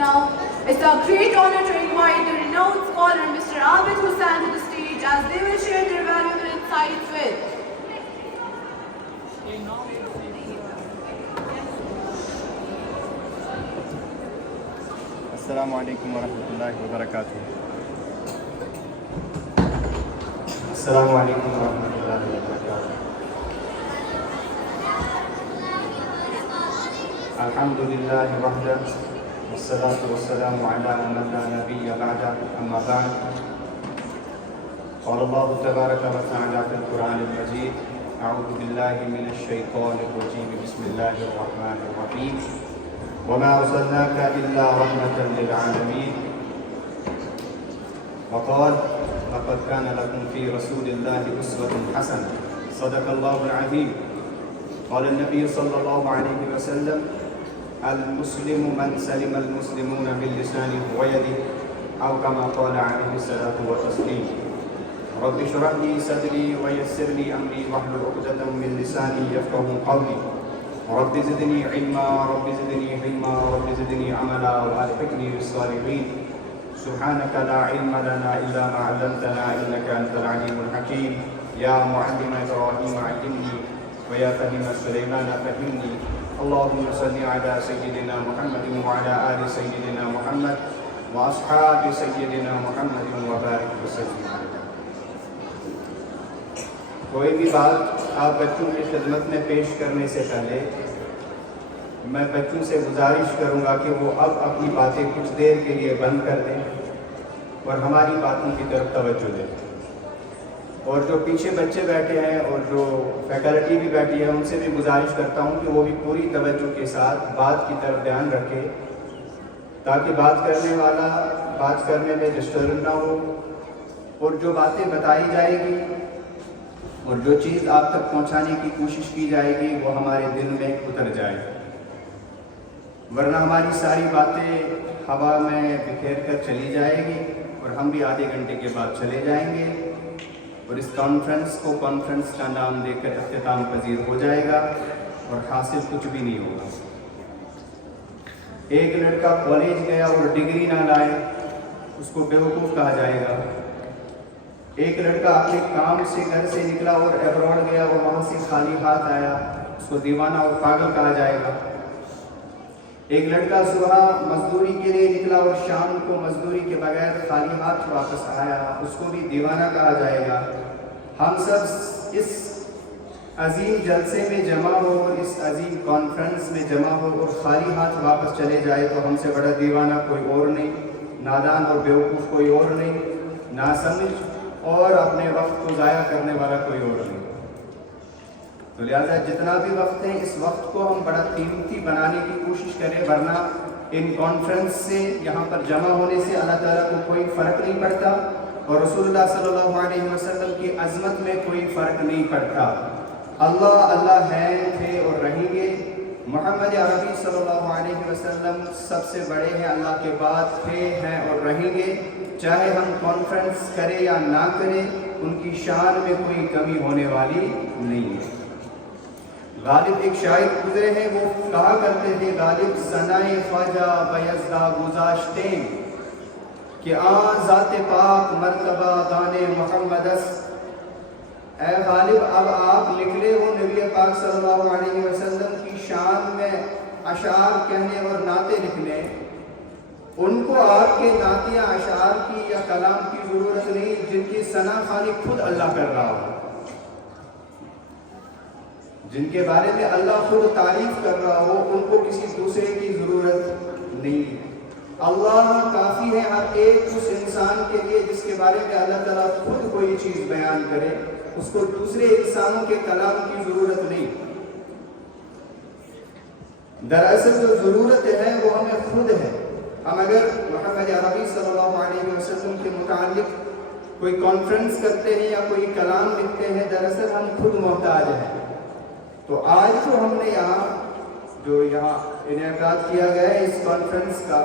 Now, it's our great honor to invite the renowned scholar Mr. Abid Hussain to the stage as they will share their valuable insights with. Assalamu alaikum wa rahmatullahi wa barakatuh. Assalamu alaikum wa rahmatullahi wa barakatuh. Alhamdulillahi wahda, wassalatu wassalamu ala man la nabiyya ba'da, amma ba'd. Qala Allahu tabaraka wa ta'ala fil Qur'an al-Majid, a'udhu billahi minash shaytanir rajim, bismillahir rahmanir rahim. وما أرسلناك إلا رحمة للعالمين. وقال لقد كان لكم في رسول الله أسوة حسنة. صدق الله العظيم. قال النبي صلى الله عليه وسلم المسلم من سلم المسلمون من لسانه ويده أو كما قال عليه الصلاة والتسليم. رب اشرح لي صدري ويسر لي أمري واحلل عقدة من لساني يفقهوا قولي. رب زدني علما رب زدني حلما رب زدني عملا والحقني بالصالحين. سبحانك لا علم لنا الا ما علمتنا انك انت العليم الحكيم. يا معلم ابراهيم علمني ويا فهم سليمان فهمني. اللهم صل على سيدنا محمد وعلى ال سيدنا محمد واصحاب سيدنا محمد وبارك وسلم. کوئی بھی بات آپ بچوں کی خدمت میں پیش کرنے سے پہلے میں بچوں سے گزارش کروں گا کہ وہ اب اپنی باتیں کچھ دیر کے لیے بند کر دیں اور ہماری باتوں کی طرف توجہ دیں. اور جو پیچھے بچے بیٹھے ہیں اور جو فیکلٹی بھی بیٹھی ہے ان سے بھی گزارش کرتا ہوں کہ وہ بھی پوری توجہ کے ساتھ بات کی طرف دھیان رکھے تاکہ بات کرنے والا بات کرنے میں ڈسٹرب نہ ہو اور جو باتیں بتائی جائے گی اور جو چیز آپ تک پہنچانے کی کوشش کی جائے گی وہ ہمارے دل میں اتر جائے. ورنہ ہماری ساری باتیں ہوا میں بکھیر کر چلی جائے گی اور ہم بھی آدھے گھنٹے کے بعد چلے جائیں گے اور اس کانفرنس کو کانفرنس کا نام دے کر اختتام پذیر ہو جائے گا اور حاصل کچھ بھی نہیں ہوگا. ایک لڑکا کالج گیا اور ڈگری نہ لائے اس کو بیوقوف کہا جائے گا. ایک لڑکا اپنے کام سے گھر سے نکلا اور ایبراڈ گیا اور وہاں سے خالی ہاتھ آیا اس کو دیوانہ اور پاگل کہا جائے گا. ایک لڑکا صبح مزدوری کے لیے نکلا اور شام کو مزدوری کے بغیر خالی ہاتھ واپس آیا اس کو بھی دیوانہ کہا جائے گا. ہم سب اس عظیم جلسے میں جمع ہو اور اس عظیم کانفرنس میں جمع ہو اور خالی ہاتھ واپس چلے جائے تو ہم سے بڑا دیوانہ کوئی اور نہیں, نادان اور بیوقوف کوئی اور نہیں, ناسمجھ اور اپنے وقت کو ضائع کرنے والا کوئی اور نہیں. تو لہٰذا جتنا بھی وقت ہے اس وقت کو ہم بڑا قیمتی بنانے کی کوشش کریں ورنہ ان کانفرنس سے یہاں پر جمع ہونے سے اللہ تعالیٰ کو کوئی فرق نہیں پڑتا اور رسول اللہ صلی اللہ علیہ وسلم کی عظمت میں کوئی فرق نہیں پڑتا. اللہ اللہ ہیں تھے اور رہیں گے. محمد عربی صلی اللہ علیہ وسلم سب سے بڑے ہیں, اللہ کے بعد تھے ہیں اور رہیں گے. چاہے ہم کانفرنس کریں یا نہ کریں ان کی شان میں کوئی کمی ہونے والی نہیں ہے. غالب ایک شاعر گزرے ہیں وہ کہا کرتے تھے غالب ثنائے خواجہ بیزدہ گذاشتیں کہ آن ذات پاک مرتبہ دانے محمدس. اے غالب اب آپ نکلے ہو نبی پاک صلی اللہ علیہ وسلم کی شان میں اشعار کہنے اور نعتیں لکھنے. ان کو آپ کے نعتیہ اشعار کی یا کلام کی ضرورت نہیں جن کی ثنا خوانی خود اللہ کر رہا ہو, جن کے بارے میں اللہ خود تعریف کر رہا ہو, ان کو کسی دوسرے کی ضرورت نہیں. اللہ کافی ہے ہر ایک اس انسان کے لیے جس کے بارے میں اللہ تعالیٰ خود کوئی چیز بیان کرے, اس کو دوسرے انسانوں کے کلام کی ضرورت نہیں. دراصل جو ضرورت ہے وہ ہمیں خود ہے. ہم اگر محمد عربی صلی اللہ علیہ وسلم کے متعلق کوئی کانفرنس کرتے ہیں یا کوئی کلام لکھتے ہیں دراصل ہم خود محتاج ہیں. تو آج جو ہم نے یہاں انعقاد کیا گیا ہے اس کانفرنس کا,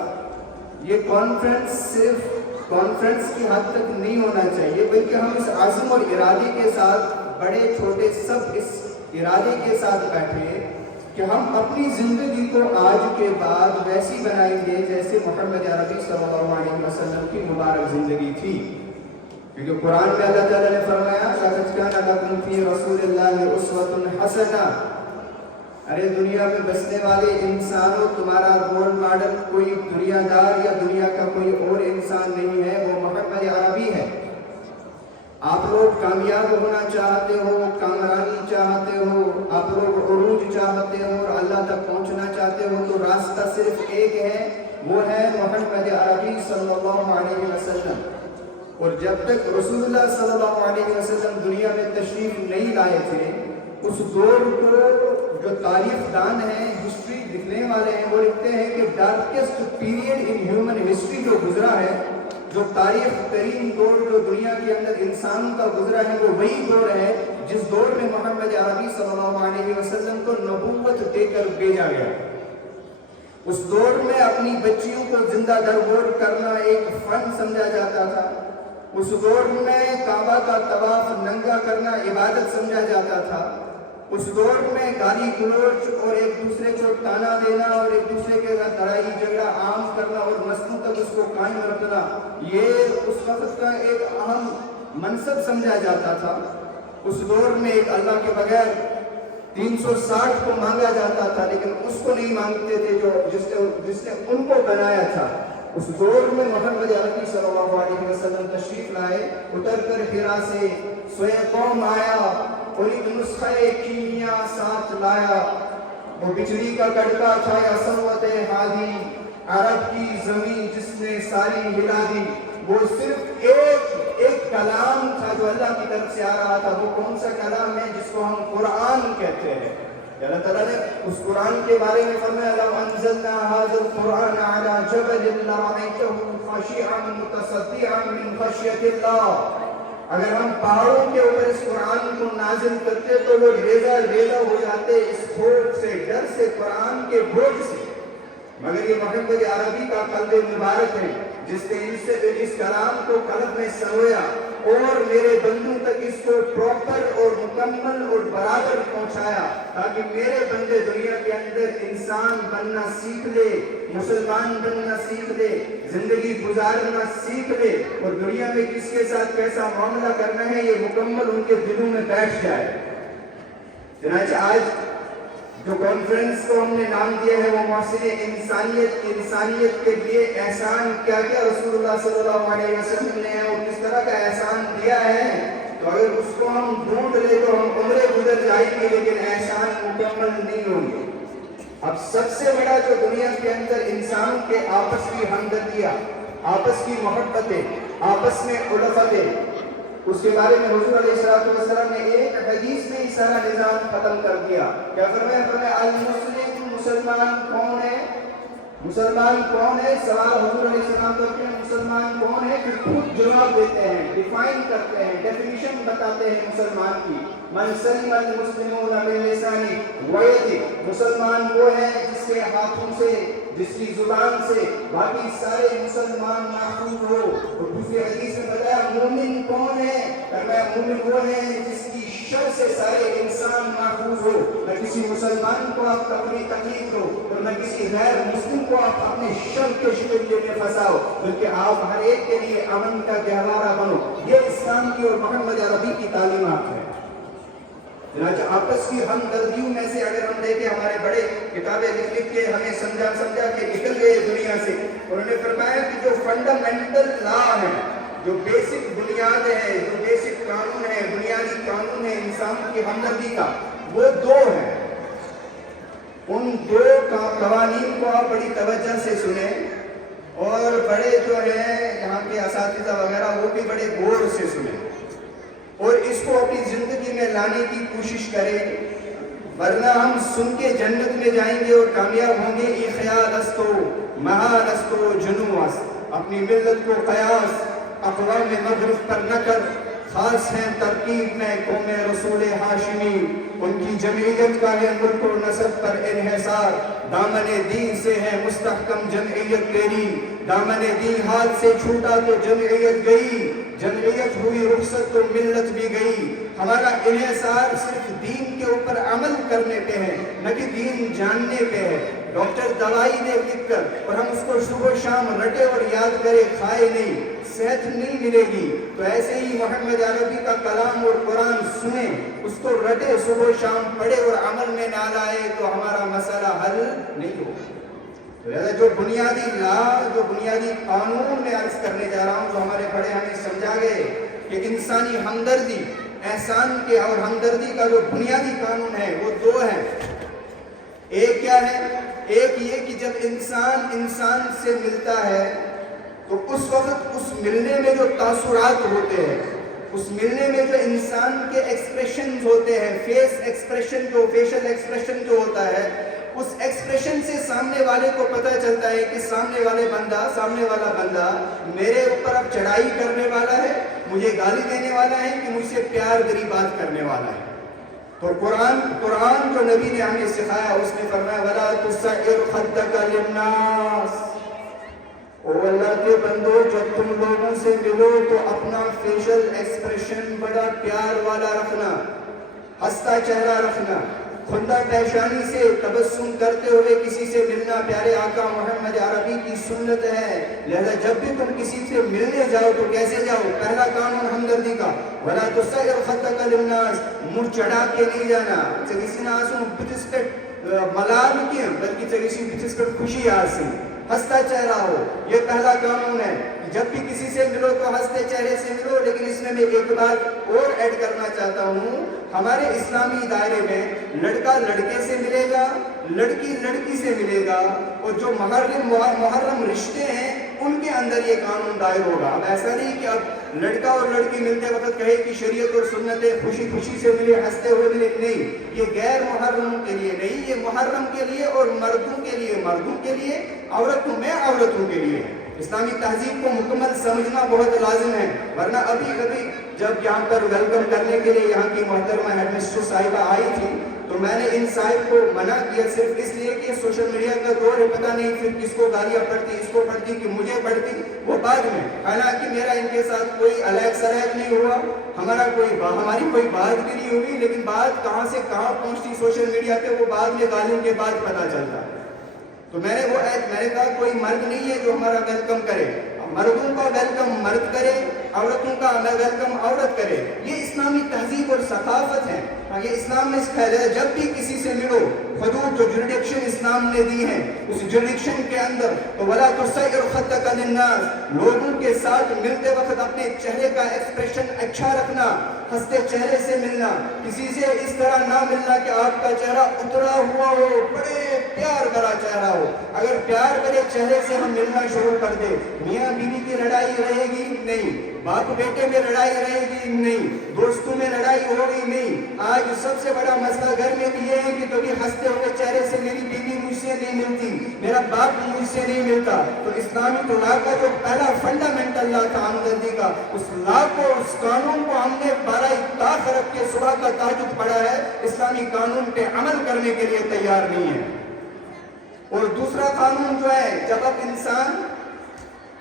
یہ کانفرنس صرف کانفرنس کی حد تک نہیں ہونا چاہیے بلکہ ہم اس عزم اور ارادے کے ساتھ بڑے چھوٹے سب اس ارادے کے ساتھ بیٹھے کہ ہم اپنی زندگی کو آج کے بعد ویسی بنائیں گے جیسے محمد عربی صلی اللہ علیہ وسلم کی مبارک زندگی تھی. کیونکہ قرآن میں اللہ تعالیٰ نے فرمایا لَقَدْ كَانَ لَكُمْ فِي رَسُولِ اللَّهِ أُسْوَةٌ حَسَنَةٌ. ارے دنیا میں بسنے والے انسانوں تمہارا رول ماڈل کوئی دنیا دار یا دنیا کا کوئی اور انسان نہیں ہے، وہ محمد عربی ہے. آپ لوگ کامیاب ہونا چاہتے ہو، کامرانی چاہتے ہو، آپ لوگ عروج چاہتے ہو اور اللہ تک پہنچنا چاہتے ہو تو راستہ صرف ایک ہے، وہ ہے محمد عربی صلی اللہ علیہ وسلم. اور جب تک رسول اللہ صلی اللہ علیہ وسلم دنیا میں تشریف نہیں لائے تھے، اس دور کو جو تاریخ دان ہیں، ہسٹری لکھنے والے ہیں، وہ لکھتے ہیں کہ darkest period in human history جو گزرا ہے، جو تاریخ ترین دور جو دنیا کے اندر انسانوں کا گزرا ہے، وہ وہی دور ہے جس دور میں محمد عربی صلی اللہ علیہ وسلم کو نبوت دے کر بھیجا گیا. اس دور میں اپنی بچیوں کو زندہ درگور کرنا ایک فن سمجھا جاتا تھا. اس دور میں کعبہ کا طواف ننگا کرنا عبادت سمجھا جاتا تھا. اس دور میں گالی گلوچ اور ایک دوسرے کو تانا دینا اور ایک دوسرے کے ساتھ لڑائی جھگڑا عام کرنا اور نسلوں تک اس کو قائم رکھنا، یہ اس وقت کا ایک اہم منصب سمجھا جاتا تھا. اس دور میں ایک اللہ کے بغیر 360 کو مانگا جاتا تھا، لیکن اس کو نہیں مانگتے تھے جس نے ان کو بنایا تھا. اس دور میں محمد عربی صلی اللہ علیہ وسلم تشریف لائے، اتر کر حرا سے سوئے قوم آیا اور ایک نسخہ کیمیا ساتھ لایا. وہ بجلی کا کڑکا چھایا سنوت ہادی، عرب کی زمین جس نے ساری ہلا دی. وہ صرف ایک کلام تھا جو اللہ کی طرف سے آ رہا تھا. وہ کون سا کلام ہے جس کو ہم قرآن کہتے ہیں؟ اللہ تعالیٰ نے اس قرآن کے بارے میں فرمایا لو انزلنا هذا القرآن على جبل لرأيته خاشعا متصدعا من خشية الله. اگر ہم پہاڑوں کے اوپر اس قرآن کو نازل کرتے تو وہ ریزہ ریزہ ہو جاتے اس خوف سے، ڈر سے، قرآن کے بوجھ سے. مگر یہ محمد عربی کا قلب مبارک ہے جس نے اس کلام کو قلب میں سنویا اور میرے بندوں تک اس کو پراپر اور مکمل اور برابر پہنچایا، تاکہ میرے بندے دنیا کے اندر انسان بننا سیکھ لے، مسلمان بننا سیکھ لے، زندگی گزارنا سیکھ لے، اور دنیا میں کس کے ساتھ کیسا معاملہ کرنا ہے یہ مکمل ان کے دلوں میں بیٹھ جائے. چنانچہ آج جو کانفرنس کو ہم نے نام دیا ہے وہ محسن انسانیت کے لیے احسان کیا کیا رسول اللہ صلی اللہ علیہ وسلم نے اور کس طرح کا احسان دیا ہے. تو اگر اس کو ہم ڈھونڈ لے تو ہم عمریں گزر جائیں گے لیکن احسان مکمل نہیں ہوں گے. اب سب سے بڑا جو دنیا کے اندر انسان کے آپس کی ہمدردیاں، آپس کی محبتیں، آپس میں الفتیں، اس کے بارے میں حضور علیہ السلام نے ایک حدیث میں ہی سارا نظام ختم کر دیا. کیا فرمایا؟ المسلم، مسلمان کون ہے؟ مسلمان کون ہے؟ سوال حضور علیہ السلام کرتے ہیں مسلمان کون ہے، پھر خود جواب دیتے ہیں، ڈیفائن کرتے ہیں، ڈیفینیشن بتاتے ہیں مسلمان کی. من سلم المسلمون من لسانه ويده، مسلمان وہ ہے جس کے ہاتھوں سے، جس کی زبان سے باقی سارے مسلمان محفوظ ہو. اور دوسری حدیث میں بتایا مومن کون ہے؟ فرمایا مومن وہ ہے جس کی شر سے سارے انسان محفوظ ہو. نہ کسی مسلمان کو آپ اپنی تکلیف دو اور نہ کسی غیر مسلم کو آپ اپنے شر کے شکریہ میں پھنساؤ، بلکہ آپ ہر ایک کے لیے امن کا گہوارہ بنو. یہ اسلام کی اور محمد عربی کی تعلیمات ہے. چنانچہ آپس کی ہمدردیوں میں سے اگر ہم دیکھیں، ہمارے بڑے کتابیں لکھ کے ہمیں سمجھا کے نکل گئے دنیا سے. انہوں نے فرمایا کہ جو فنڈامنٹل لا ہے، جو بیسک بنیاد ہے، جو بیسک قانون ہے، بنیادی قانون ہے انسان کی ہمدردی کا، وہ دو ہیں. ان دو قوانین کو آپ بڑی توجہ سے سنیں اور بڑے جو ہیں یہاں کے اساتذہ وغیرہ وہ بھی بڑے غور سے سنیں اور اس کو اپنی زندگی میں لانے کی کوشش کریں، ورنہ ہم سن کے جنت میں جائیں گے اور کامیاب ہوں گے. ای خیال استو محال استو جنو است، اپنی ملت کو قیاس اقوام مغرب پر نہ کر. خاص ہیں ترکیب میں قوم رسول ہاشمی، ان کی جمعیت کا ہے ملک و نسب پر انحصار. دامن دین سے ہے مستحکم جمعیت تیری، دامن دین ہاتھ سے چھوٹا تو جمعیت گئی، جمعیت ہوئی رخصت تو ملت بھی گئی. ہمارا انحصار صرف دین کے اوپر عمل کرنے پہ ہے، نہ کہ دین جاننے پہ ہے۔ ڈاکٹر دوائی دے لکھ کر اور ہم اس کو صبح و شام رٹے اور یاد کرے، کھائے نہیں، صحت نہیں ملے گی۔ تو ایسے ہی محمد عربی کا کلام اور قرآن سنیں، اس کو رٹے، صبح و شام پڑھے اور عمل میں نہ لائے تو ہمارا مسئلہ حل نہیں ہوگا۔ جو بنیادی قانون میں عرض کرنے جا رہا ہوں، جو ہمارے بڑے ہمیں سمجھا گئے کہ انسانی ہمدردی، احسان کے اور ہمدردی کا جو بنیادی قانون ہے وہ دو ہیں۔ ایک کیا ہے؟ ایک یہ کہ جب انسان سے ملتا ہے تو اس وقت اس ملنے میں جو تاثرات ہوتے ہیں، اس ملنے میں جو انسان کے ایکسپریشنز ہوتے ہیں، فیشل ایکسپریشن جو ہوتا ہے، اس ایکسپریشن سے سامنے والے کو پتہ چلتا ہے کہ سامنے والا بندہ میرے اوپر اب چڑھائی کرنے والا ہے، مجھے گالی دینے والا ہے کہ مجھ سے پیار بھری بات کرنے والا ہے۔ تو قرآن جو نبی نے ہمیں سکھایا، اس نے فرمایا وَلَا تُسَعِّرْ خَدَّكَ لِلنَّاسِ، او اللہ کے بندو جب تم لوگوں سے ملو تو اپنا فیشل ایکسپریشن بڑا پیار والا رکھنا، ہنستا چہرہ رکھنا، خندہ پیشانی سے تبسم کرتے ہوئے کسی سے ملنا پیارے آقا محمد عربی کی سنت ہے۔ لہذا جب بھی تم کسی سے ملنے جاؤ تو کیسے جاؤ؟ پہلا قانون ہمدردی کا، وَلَا تُسَعِّرْ خَدَّكَ لِلنَّاسِ، منہ چڑھا کے نہیں جانا، چگیسی ناسوں بچسکٹ ملال کیا، بلکہ چگیسی بچسکٹ خوشی آسی، ہنستا چہرہ ہو۔ یہ پہلا قانون ہے، جب بھی کسی سے ملو تو ہنستے چہرے سے ملو۔ لیکن اس میں ایک بات اور ایڈ کرنا چاہتا ہوں، ہمارے اسلامی دائرے میں لڑکا لڑکے سے ملے گا، لڑکی لڑکی سے ملے گا، اور جو محرم رشتے ہیں ان کے اندر یہ قانون دائر ہوگا۔ اب ایسا نہیں کہ اب لڑکا اور لڑکی ملتے وقت کہے کہ شریعت اور سنتیں خوشی خوشی سے ملے، ہنستے ہوئے ملے، نہیں، یہ غیر محرموں کے لیے نہیں، یہ محرم کے لیے اور مردوں کے لیے، عورتوں کے لیے ہے۔ اسلامی تہذیب کو مکمل سمجھنا بہت لازم ہے، ورنہ ابھی جب یہاں پر ویلکم کرنے کے لیے یہاں کی محترمہ ہیڈ مسٹر صاحبہ آئی تھی تو میں نے ان صاحب کو منع کیا صرف اس لیے کہ سوشل میڈیا کا دور ہے، پتہ نہیں پھر کس کو گالیاں پڑتی، اس کو پڑتی کہ مجھے پڑتی، وہ بعد میں۔ حالانکہ میرا ان کے ساتھ کوئی علیحدہ سلیحت نہیں ہوا، ہماری کوئی بات بھی نہیں ہوئی، لیکن بات کہاں سے کہاں پہنچتی سوشل میڈیا پہ وہ بعد میں گالیوں کے بعد پتہ چلتا۔ تو میں نے کہا کوئی مرد نہیں ہے جو ہمارا ویلکم کرے، مردوں کا ویلکم مرد کرے، عورتوں کا ویلکم عورت کرے۔ یہ اسلامی تہذیب اور ثقافت ہے، یہ اسلام میں سکھایا ہے۔ جب بھی کسی سے ملو، حدود جو جوریڈکشن اسلام نے دی ہے اس جوریڈکشن کے اندر تو وَلَا تُسَعِّرْ خَدَّكَ لِلنَّاسِ، لوگوں کے ساتھ ملتے وقت اپنے چہرے کا ایکسپریشن اچھا رکھنا، ہنستے چہرے سے ملنا، کسی سے اس طرح نہ ملنا کہ آپ کا چہرہ اترا ہوا ہو، بڑے پیار بھرا چہرہ ہو۔ اگر پیار بھرے چہرے سے ہم ملنا شروع کر دیں، میاں بیوی کی لڑائی رہے گی نہیں، باپ بیٹے میں لڑائی رہے گی نہیں، دوستوں میں لڑائی ہوگی نہیں۔ آج سب سے بڑا مسئلہ گھر میں بھی یہ ہے کہ کبھی ہنستے ہوئے چہرے سے میری بیوی مجھ سے نہیں ملتی، میرا باپ مجھ سے نہیں ملتا۔ تو اسلامی طلاق کا جو پہلا فنڈامنٹل لا تھا ہمدردی کا، اس لا کو، اس قانون کو ہم نے 12 طاق رکھ کے صبح کا تہجد پڑھا ہے، اسلامی قانون پہ عمل کرنے کے لیے تیار نہیں ہے۔ اور دوسرا قانون جو ہے، جب اب انسان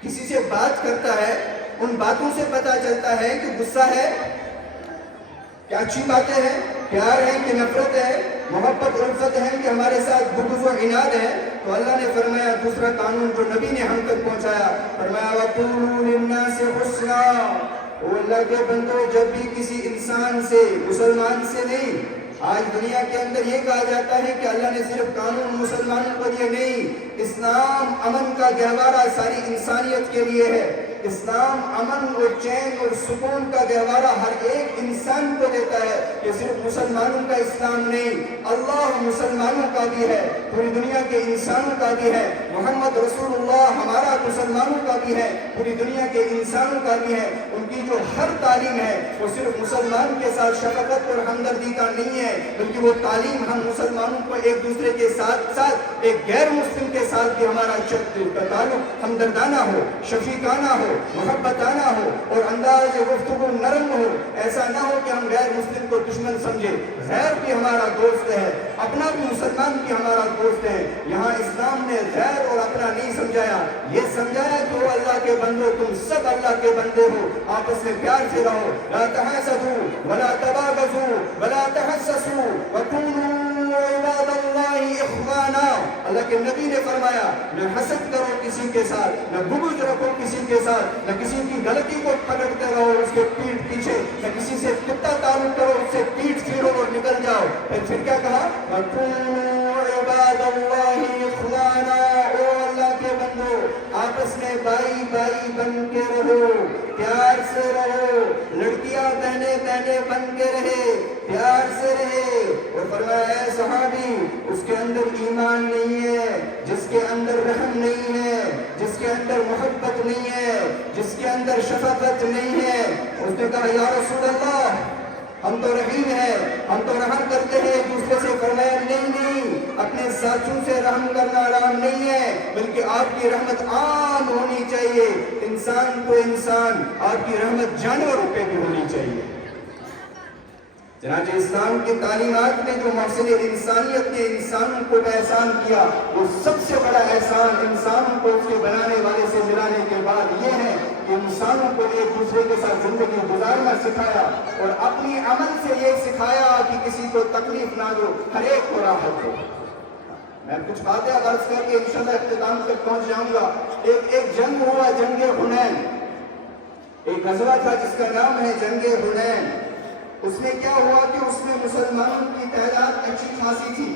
کسی سے بات کرتا ہے ان باتوں سے پتہ چلتا ہے کہ غصہ ہے کہ اچھی باتیں ہیں، پیار ہے کہ نفرت ہے، محبت الفت ہے کہ ہمارے ساتھ بغض و عناد ہے۔ تو اللہ نے فرمایا دوسرا قانون جو نبی نے ہم تک پہنچایا، فرمایا وَقُولُوا لِلنَّاسِ حُسْنًا، او اللہ کے بندو جب بھی کسی انسان سے، مسلمان سے نہیں، آج دنیا کے اندر یہ کہا جاتا ہے کہ اللہ نے صرف قانون مسلمانوں کو دیے، نہیں، اسلام امن کا گہوارہ ساری انسانیت کے لیے ہے۔ اسلام امن اور چین اور سکون کا گہوارہ ہر ایک انسان کو دیتا ہے۔ یہ صرف مسلمانوں کا اسلام نہیں، اللہ مسلمانوں کا بھی ہے، پوری دنیا کے انسانوں کا بھی ہے، محمد رسول اللہ ہمارا مسلمانوں کا بھی ہے، پوری دنیا کے انسانوں کا بھی ہے۔ ان کی جو ہر تعلیم ہے وہ صرف مسلمان کے ساتھ شفقت اور ہمدردی کا نہیں ہے، بلکہ وہ تعلیم ہم مسلمانوں کو ایک دوسرے کے ساتھ ساتھ ایک غیر مسلم کے ساتھ بھی ہمارا تعلق ہمدردانہ ہو، شفیقانہ ہو، محبتانہ ہو اور انداز گفتگو نرم ہو۔ ایسا نہ ہو کہ ہم غیر مسلم کو دشمن سمجھے، غیر بھی ہمارا دوست ہے، اپنا بھی مسلمان بھی ہمارا دوست ہے. یہاں اسلام نے غیر اور اپنا نہیں سمجھایا, یہ سمجھایا کہ وہ اللہ کے بندو, تم سب اللہ کے بندے ہو, آپس میں پیار سے رہو. لا تحاسدوا ولا تباغضوا ولا تحسسوا وكونوا عباد اللہ اخوانا. اللہ کے نبی نے فرمایا نہ حسد کرو کسی کے ساتھ, نہ بغض رکھو کسی کے ساتھ, نہ کسی کی غلطی کو پکڑتے رہو اس کے پیٹھ پیچھے, نہ کسی سے کتا تعلق کرو اس سے پیٹھ پھیرو اور نکل جاؤ. پھر کیا کہا, وَكُونُوا عِبَادَ اللَّهِ إِخْوَانًا, او اللہ کے بندو آپس میں بھائی بھائی بن کے رہو, پیار سے رہو, لڑکیاں بہنیں بہنیں بن کے رہے, پیار سے رہے. اور فرمایا اے صحابی, اس کے اندر ایمان نہیں ہے جس کے اندر رحم نہیں ہے, جس کے اندر محبت نہیں ہے, جس کے اندر شفقت نہیں ہے. اس نے کہا یا رسول اللہ ہم تو رحیم ہیں, ہم تو رحم کرتے ہیں ایک دوسرے سے. فرمایا نہیں, اپنے ساتھیوں سے رحم کرنا آرام نہیں ہے, بلکہ آپ کی رحمت عام ہونی چاہیے. انسان تو انسان, آپ کی رحمت جانوروں پہ بھی ہونی چاہیے. چنانچہ اسلام کی تعلیمات میں جو محسن انسانیت نے انسانوں کو احسان کیا, وہ سب سے بڑا احسان انسانوں کو اس کے بنانے والے سے ملانے کے بعد یہ ہے کہ انسانوں کو ایک دوسرے کے ساتھ زندگی گزارنا سکھایا, اور اپنی عمل سے یہ سکھایا کہ کسی کو تکلیف نہ دو, ہر ایک کو راحت دو. میں کچھ باتیں عرض کر کے انشاءاللہ اختتام تک پہنچ جاؤں گا. ایک جنگ ہوا, جنگ حنین, ایک غزوہ تھا جس کا نام ہے جنگ حنین. اس میں کیا ہوا کہ اس میں مسلمانوں کی تعداد اچھی خاصی تھی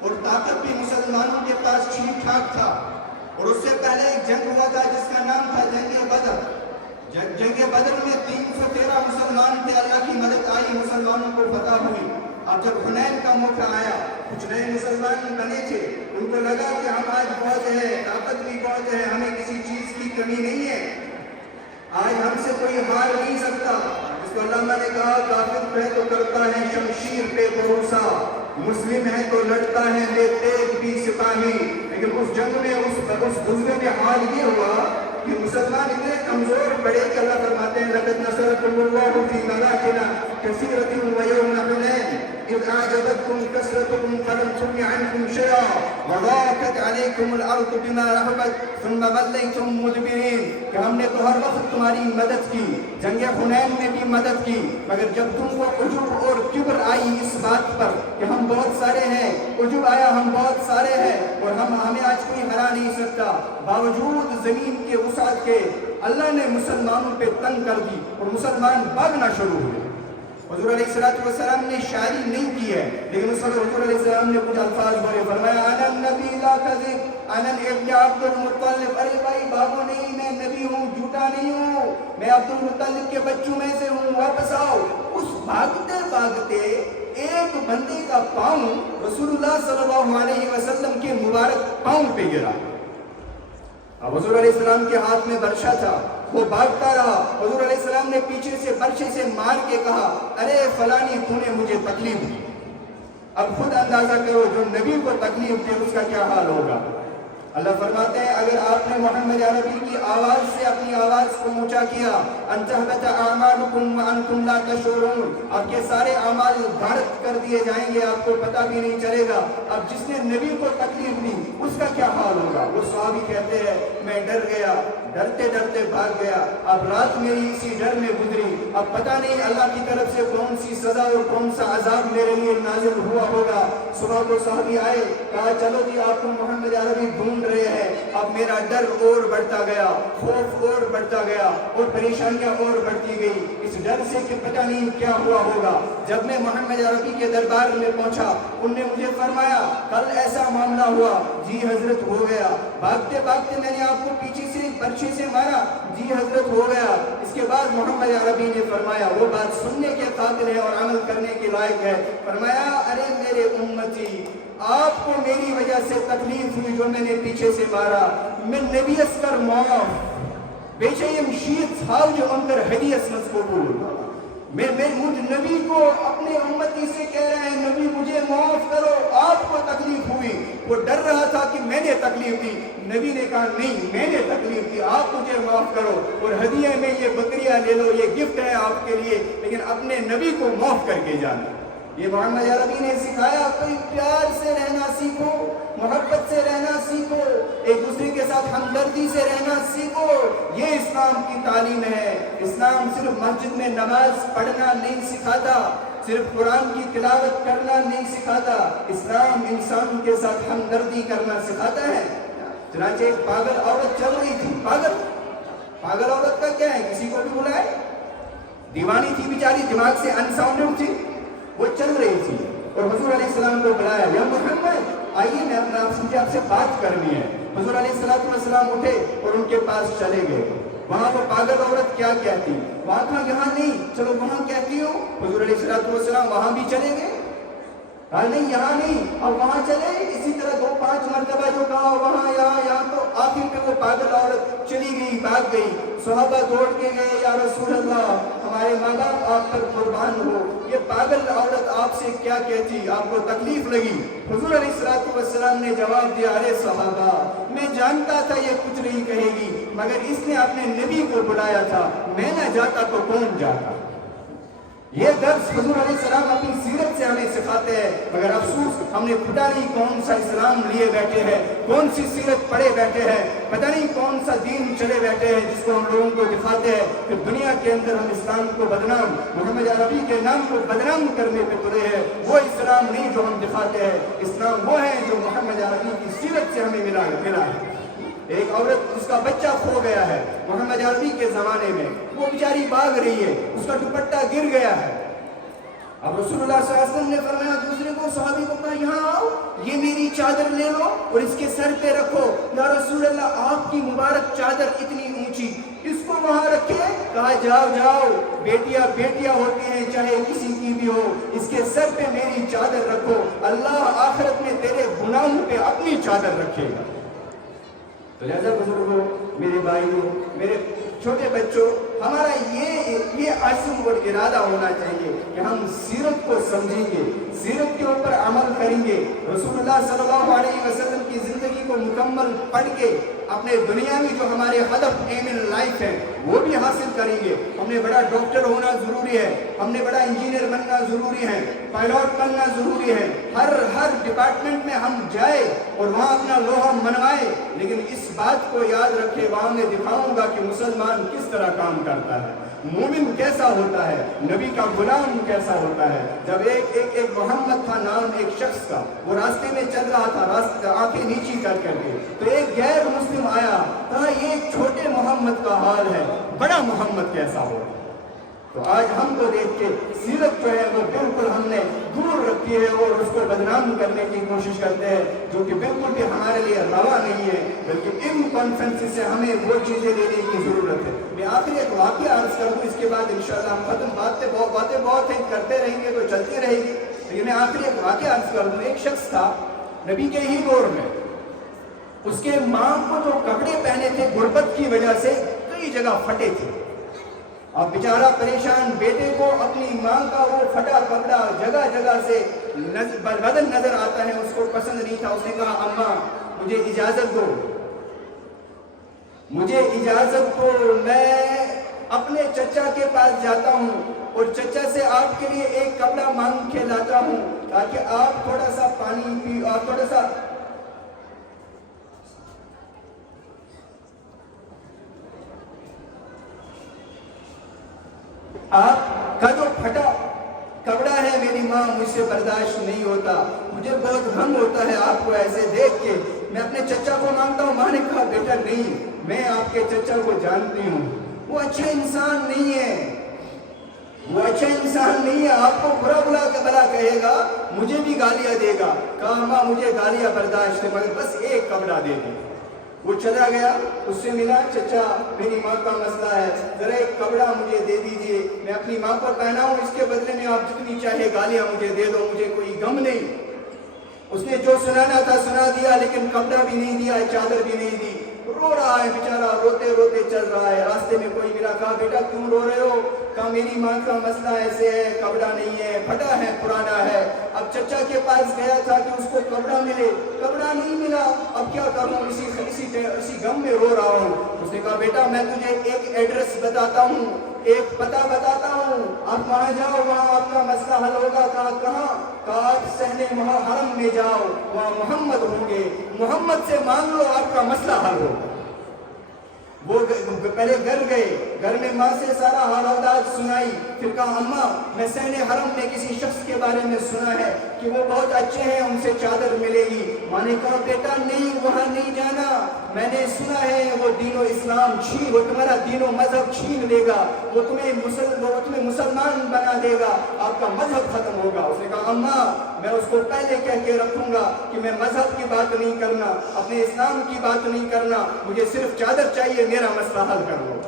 اور طاقت بھی مسلمانوں کے پاس ٹھیک ٹھاک تھا. اور اس سے پہلے ایک جنگ ہوا تھا جس کا نام تھا جنگ بدر. جنگ بدر میں 313 مسلمان تھے, اللہ کی مدد آئی, مسلمانوں کو فتح ہوئی. اب جب حنین کا موقع آیا, کچھ نئے مسلمان بنے تھے, ان کو لگا کہ ہم آج بہت ہے, طاقت بھی بہت ہے, ہمیں کسی چیز کی کمی نہیں ہے, آج ہم سے کوئی ہار نہیں سکتا. اس کو علامہ نے کہا کافر ہے تو کرتا ہے شمشیر پہ بھروسہ, مسلم ہے تو لڑتا ہے بے تیغ بھی سپاہی. لیکن اس جنگ میں اس غزوے میں حال یہ ہوا کہ مسلمان اتنے کمزور پڑے کہ اللہ فرماتے ہیں لقد نصرکم اللہ فی مواطن کثیرۃ ویوم حنین اذ اعجبتکم کثرتکم فلم تغن عنکم شیئا وضاقت علیکم الارض بما رحبت ثم ولیتم مدبرین. کہ ہم نے تو ہر وقت تمہاری مدد کی, جنگ حنین میں بھی مدد کی, مگر جب تم کو عجب اور کبر آئی اس بات پر کہ ہم بہت سارے ہیں, عجب آیا ہم بہت سارے ہیں اور ہمیں آج کوئی ہرا نہیں سکتا, باوجود زمین کے وسعت کے اللہ نے مسلمانوں پہ تنگ کر دی اور مسلمان بھاگنا شروع ہوئے. حضور علیہ السلام نے شاعری نہیں کی ہے, لیکن اس وقت حضور علیہ السلام نے کچھ الفاظ بولے. فرمایا انا النبی لا کذب انا ابن عبد المطلب. ارے بھائی بھاگو نہیں, میں نبی ہوں, جھوٹا نہیں ہوں, میں عبد المطلب کے بچوں میں سے ہوں, واپس آؤ. اس بھاگتے بھاگتے ایک بندے کا پاؤں رسول اللہ صلی اللہ علیہ وسلم کے مبارک پاؤں پہ گرا. اب حضور علیہ السلام کے ہاتھ میں برشا تھا, وہ بھاگتا رہا. حضور علیہ السلام نے پیچھے سے برشے سے مار کے کہا ارے فلانی تو نے مجھے تکلیف دی. اب خود اندازہ کرو جو نبی کو تکلیف دی اس کا کیا حال ہوگا. اللہ فرماتے ہیں اگر آپ نے محمد عربی کی آواز سے اپنی آواز کو اونچا کیا, ان تحبط اعمالکم وانتم لا تشعرون, آپ کے سارے اعمال غارت کر دیے جائیں گے, آپ کو پتہ بھی نہیں چلے گا. اب جس نے نبی کو تکلیف دی اس کا کیا حال ہوگا. وہ صحابی کہتے ہیں میں ڈر گیا, ڈرتے ڈرتے بھاگ گیا, اب رات میری اسی ڈر میں گزری, اب پتہ نہیں اللہ کی طرف سے کون سی سزا اور کون سا عذاب میرے لیے نازل ہوا ہوگا. صبح کو صحابی آئے, کہا چلو جی آپ کو محمد عربی ڈھونڈ رہے ہیں. اب میرا ڈر اور بڑھتا گیا, خوف اور بڑھتا گیا اور پریشانیاں اور بڑھتی گئی, اس ڈر سے کہ پتہ نہیں کیا ہوا ہوگا. جب میں محمد عربی کے دربار میں پہنچا, ان نے مجھے فرمایا کل ایسا معاملہ ہوا. جی حضرت ہو گیا. بھاگتے بھاگتے میں نے آپ کو پیچھے سے برچے سے مارا. جی حضرت ہو گیا. اس کے بعد محمد عربی نے فرمایا وہ بات سننے کے قابل ہے اور عمل کرنے کے لائق ہے. فرمایا ارے میرے امتی, آپ کو میری وجہ سے تکلیف ہوئی جو میں نے پیچھے سے مارا, میں نبی اسکر معاف بیچیم شیط تھاو جو انکر حدیث مذکور. میں مجھ نبی کو اپنے امتی سے کہہ رہے ہیں نبی مجھے معاف کرو, آپ کو تکلیف ہوئی. وہ ڈر رہا تھا کہ میں نے تکلیف دی. نبی نے کہا نہیں میں نے تکلیف دی, آپ مجھے معاف کرو اور ہدیے میں یہ بکریاں لے لو, یہ گفٹ ہے آپ کے لیے, لیکن اپنے نبی کو معاف کر کے جانا. یہ محمد عربی نے سکھایا کوئی پیار سے رہنا سیکھو, محبت سے رہنا سیکھو, ایک دوسرے کے ساتھ ہمدردی سے رہنا سیکھو. یہ اسلام کی تعلیم ہے. اسلام صرف مسجد میں نماز پڑھنا نہیں سکھاتا, صرف قرآن کی تلاوت کرنا نہیں سکھاتا. اسلام انسان کے ساتھ ہمدردی کرنا سکھاتا ہے. چنانچہ ایک پاگل عورت چل رہی تھی. پاگل عورت کا کیا ہے, کسی کو بھی بلائے, دیوانی تھی بیچاری, دماغ سے انساؤنڈڈ تھی, وہ چل رہی تھی اور حضور علیہ السلام کو بلایا, یا محمد آئیے میں اپنا آپ سے بات کرنی ہے. حضور علیہ السلام اٹھے اور ان کے پاس چلے گئے. وہاں وہ پاگل عورت کیا کہتی, وہاں کہاں یہاں نہیں, چلو وہاں کہتی ہو. حضور علیہ السلام وہاں بھی چلے گئے, کہا نہیں یہاں نہیں, اور وہاں چلے. اسی طرح 2-5 مرتبہ جو کہا وہاں یہاں تو آخر پہ وہ پاگل عورت چلی گئی, بھاگ گئی. صحابہ دوڑ کے گئے, یا رسول اللہ ہمارے ماں باپ آپ پر قربان ہو, یہ پاگل عورت آپ سے کیا کہتی, آپ کو تکلیف لگی. حضور علیہ السلام نے جواب دیا, ارے صحابہ میں جانتا تھا یہ کچھ نہیں کہے گی, مگر اس نے اپنے نبی کو بلایا تھا, میں نہ جاتا تو کون جاتا. یہ درس حضور علیہ السلام اپنی سیرت سے ہمیں سکھاتے ہیں. مگر افسوس ہم نے پتہ نہیں کون سا اسلام لیے بیٹھے ہیں, کون سی سیرت پڑھے بیٹھے ہیں, پتہ نہیں کون سا دین چلے بیٹھے ہیں جس کو ہم لوگوں کو دکھاتے ہیں. پھر دنیا کے اندر ہم اسلام کو بدنام, محمد عربی کے نام کو بدنام کرنے پہ تلے ہیں. وہ اسلام نہیں جو ہم دکھاتے ہیں, اسلام وہ ہے جو محمد عربی کی سیرت سے ہمیں ملا ہے. ایک عورت, اس کا بچہ کھو گیا ہے محمد عربی کے زمانے میں, وہ بیچاری بھاگ رہی ہے, اس کا دوپٹہ گر گیا ہے. اب رسول اللہ صلی اللہ علیہ وسلم نے فرمایا دوسرے کو, صحابی کو کہا یہاں آؤ, یہ میری چادر لے لو اور اس کے سر پہ رکھو. یا رسول اللہ آپ کی مبارک چادر اتنی اونچی, اس کو وہاں رکھے. کہا جاؤ, بیٹیاں ہوتی ہیں چاہے کسی کی بھی ہو, اس کے سر پہ میری چادر رکھو, اللہ آخرت میں تیرے گناہوں پہ اپنی چادر رکھے گا. تو لہذا بزرگوں, میرے بھائیوں, میرے چھوٹے بچوں, ہمارا یہ عزم اور ارادہ ہونا چاہیے کہ ہم سیرت کو سمجھیں گے, سیرت کے اوپر عمل کریں گے. رسول اللہ صلی اللہ علیہ وسلم کی زندگی کو مکمل پڑھ کے اپنے دنیا میں جو ہمارے ہدف ایم ان لائف ہے وہ بھی حاصل کریں گے. ہم نے بڑا ڈاکٹر ہونا ضروری ہے, ہم نے بڑا انجینئر بننا ضروری ہے, پائلٹ بننا ضروری ہے. ہر ڈپارٹمنٹ میں ہم جائیں اور وہاں اپنا لوہا منوائے, لیکن اس بات کو یاد رکھے, وہاں میں دکھاؤں گا کہ مسلمان کس طرح کام کرتا ہے, مومن کیسا ہوتا ہے, نبی کا غلام کیسا ہوتا ہے. جب ایک محمد تھا نام ایک شخص کا, وہ راستے میں چل رہا تھا, آنکھیں نیچی کر کے, تو ایک غیر مسلم آیا, کہا یہ چھوٹے محمد کا حال ہے, بڑا محمد کیسا ہوتا. تو آج ہم کو دیکھ کے سیرت جو ہے وہ بالکل ہم نے دور رکھی ہے اور اس کو بدنام کرنے کی کوشش کرتے ہیں, جو کہ بالکل بھی ہمارے لیے روا نہیں ہے. بلکہ ان کانفرنس سے ہمیں وہ چیزیں لینے کی ضرورت ہے. میں آخری ایک واقعہ عرض کر دوں, اس کے بعد انشاءاللہ ہم ختم. باتیں بہت ہیں, کرتے رہیں گے تو چلتی رہے گی, لیکن میں آخری ایک واقعہ عرض کر دوں. ایک شخص تھا نبی کے ہی دور میں, اس کے ماں کو جو کپڑے پہنے تھے غربت کی وجہ سے کئی جگہ پھٹے تھے. اب بیچارہ پریشان, بیٹے کو اپنی ماں کا وہ پھٹا کپڑا جگہ سے بدن نظر آتا ہے, اس کو پسند نہیں تھا. اس نے کہا اماں مجھے اجازت دو, میں اپنے چچا کے پاس جاتا ہوں اور چچا سے آپ کے لیے ایک کپڑا مانگ کے لاتا ہوں تاکہ آپ تھوڑا سا پانی پی اور تھوڑا سا آپ کا جو پھٹا کپڑا ہے میری ماں مجھ سے برداشت نہیں ہوتا, مجھے بہت غم ہوتا ہے آپ کو ایسے دیکھ کے, میں اپنے چچا کو مانگتا ہوں. ماں نے کہا بیٹا نہیں, میں آپ کے چچا کو جانتی ہوں, وہ اچھا انسان نہیں ہے, آپ کو برا کہے گا, مجھے بھی گالیاں دے گا. کہا ماں مجھے گالیاں برداشت ہے, مگر بس ایک کپڑا دے دیں. وہ چلا گیا, اس سے ملا, چچا میری ماں کا مسئلہ ہے, ذرا ایک کپڑا مجھے دے دیجئے, میں اپنی ماں کو پہناؤں, اس کے بدلے میں آپ جتنی چاہے گالیاں مجھے دے دو, مجھے کوئی غم نہیں. اس نے جو سنانا تھا سنا دیا, لیکن کپڑا بھی نہیں دیا, چادر بھی نہیں دی. رو رہا ہے بیچارہ, روتے چل رہا ہے. راستے میں کوئی ملا, کہا بیٹا کیوں رو رہے ہو؟ کہا میری ماں کا مسئلہ ایسے ہے, کپڑا نہیں ہے, پھٹا ہے, پرانا ہے. اب چچا کے پاس گیا تھا کہ اس کو کپڑا ملے, کپڑا نہیں ملا, اب کیا کروں, اسی غم میں رو رہا ہوں. اس اس نے کہا بیٹا میں تجھے ایک ایڈریس بتاتا ہوں, ایک پتہ بتاتا ہوں, آپ وہاں جاؤ, وہاں آپ کا مسئلہ حل ہوگا. کہاں؟ کہا آپ صحن حرم میں جاؤ, وہاں محمد ہوں گے, محمد سے مانگ لو, آپ کا مسئلہ حل ہوگا. وہ پہلے گھر گئے, گھر میں ماں سے سارا حال حالات سنائی. پھر کہا اماں میں صحن حرم میں کسی شخص کے بارے میں سنا ہے کہ وہ بہت اچھے ہیں, ان سے چادر ملے گی. ماں نے کہا بیٹا نہیں, وہاں نہیں جانا, میں نے سنا ہے وہ دین و اسلام وہ تمہارا دین و مذہب چھین لے گا, وہ تمہیں مسلمان بنا دے گا, آپ کا مذہب ختم ہوگا. اس نے کہا اماں میں اس کو پہلے کہہ کے رکھوں گا کہ میں مذہب کی بات نہیں کرنا, اپنے اسلام کی بات نہیں کرنا, مجھے صرف چادر چاہیے, میرا مسئلہ حل کر لو.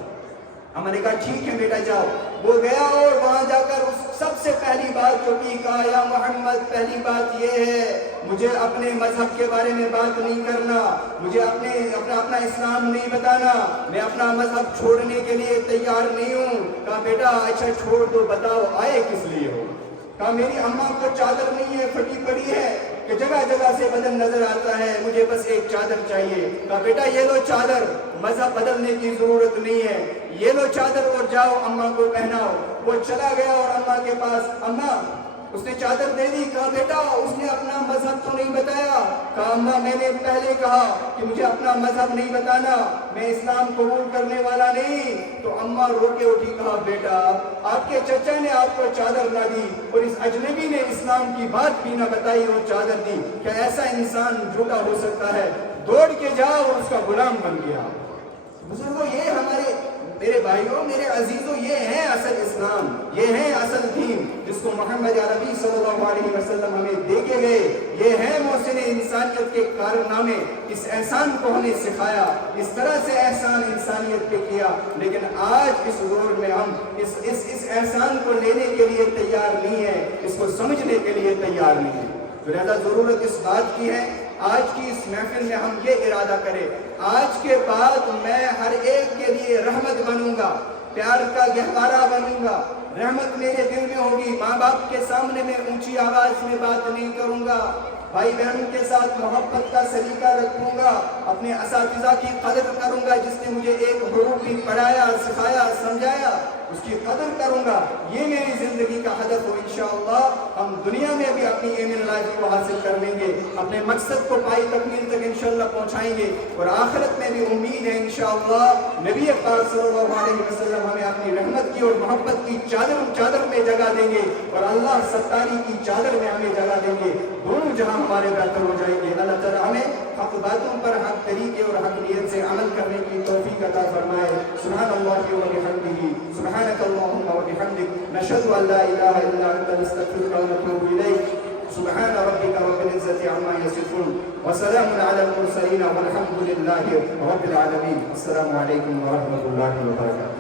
ہم نے کہا ٹھیک ہے بیٹا جاؤ. وہ گیا اور وہاں جا کر سب سے پہلی بات جو کی, کہا یا محمد پہلی بات یہ ہے مجھے اپنے مذہب کے بارے میں بات نہیں کرنا, مجھے اپنا اسلام نہیں بتانا, میں اپنا مذہب چھوڑنے کے لیے تیار نہیں ہوں. کہا بیٹا اچھا چھوڑ دو, بتاؤ آئے کس لیے ہو؟ کہا میری اماں کو چادر نہیں ہے, پھٹی پڑی ہے کہ جگہ جگہ سے بدن نظر آتا ہے, مجھے بس ایک چادر چاہیے. کہا بیٹا یہ لو چادر, مذہب بدلنے کی ضرورت نہیں ہے, یہ لو چادر اور جاؤ اماں کو پہناؤ. وہ چلا گیا اور اماں کے پاس, اماں اس نے چادر دے دی. کہا بیٹا اس نے اپنا مذہب تو نہیں بتایا. کہا اماں میں نے پہلے کہا کہ مجھے اپنا مذہب نہیں بتانا, میں اسلام قبول کرنے والا نہیں. تو اماں رو کے اٹھی. کہا بیٹا آپ کے چچا نے آپ کو چادر نہ دی اور اس اجنبی نے اسلام کی بات بھی نہ بتائی اور چادر دی, کیا ایسا انسان جھوٹا ہو سکتا ہے؟ دوڑ کے جاؤ اور اس کا غلام بن گیا. بزرگوں یہ میرے بھائیوں, میرے عزیزوں, یہ ہے اصل اسلام, یہ ہے اصل دین جس کو محمد عربی صلی اللہ علیہ وسلم ہمیں دے کے گئے. یہ ہے محسن انسانیت کے کارنامے. اس احسان کو ہمیں سکھایا, اس طرح سے احسان انسانیت پہ کیا. لیکن آج اس دور میں ہم اس احسان کو لینے کے لیے تیار نہیں ہے, اس کو سمجھنے کے لیے تیار نہیں ہے. لہذا ضرورت اس بات کی ہے آج کی اس محفل میں ہم یہ ارادہ کریں, آج کے بعد میں ہر ایک کے لیے رحمت بنوں گا, پیار کا گہوارہ بنوں گا. رحمت میرے دل میں ہوگی. ماں باپ کے سامنے میں اونچی آواز میں بات نہیں کروں گا, بھائی بہنوں کے ساتھ محبت کا سلیقہ رکھوں گا, اپنے اساتذہ کی قدر کروں گا, جس نے مجھے ایک حروف بھی پڑھایا, سکھایا, سمجھایا, اس کی قدر کروں گا. یہ میری زندگی کا ہدف ہو. انشاءاللہ ہم دنیا میں بھی اپنی ایم ان لائف کو حاصل کر لیں گے, اپنے مقصد کو پائی تکمیل تک انشاءاللہ پہنچائیں گے, اور آخرت میں بھی امید ہے انشاءاللہ نبی پاک صلی اللہ علیہ وسلم ہمیں اپنی رحمت کی اور محبت کی چادر میں جگہ دیں گے, اور اللہ ستاری کی چادر میں ہمیں جگہ دیں گے. دونوں جہاں ہمارے بہتر ہو جائیں گے. اللہ تعالیٰ ہمیں حق باتوں پر حق طریقے اور حق نیت سے عمل کرنے کی توفیق عطا فرمائے. سبحان اللہ و بحمدہ, سبحانک اللہم و بحمدک, نشہد ان لا الہ الا انت, نستغفرک و نتوب الیک. سبحان ربک رب العزة عما یصفون, وسلام علی المرسلین, والحمد للہ رب العالمین. السلام علیکم و رحمۃ اللہ وبرکاتہ.